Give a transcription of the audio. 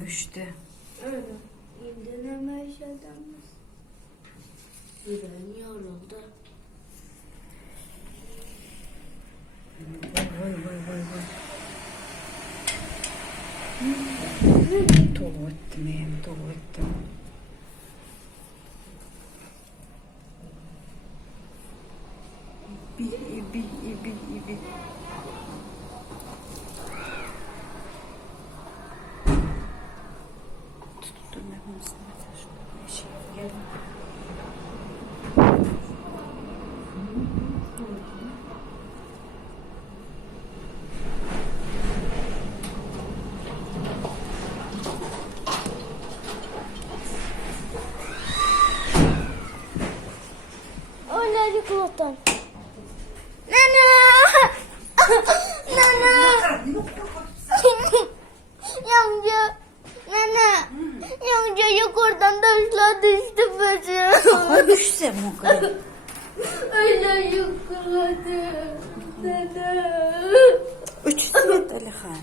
düştü. Öyle. İndireme yaşadığımız. Yüreğim yoruldu. Vay vay vay vay. Dolu ettim hem dolu ettim. İbi. Dur nefesini mesela şurada bir şey gelin. Öyle yıkılatan. Nana! Nana! Yamca! Nana! Yamca yukarıdan taşlar düştü başım. Düşse mi o kadar? Öyle yıkıldı. Nana! Üç siyet Alihan.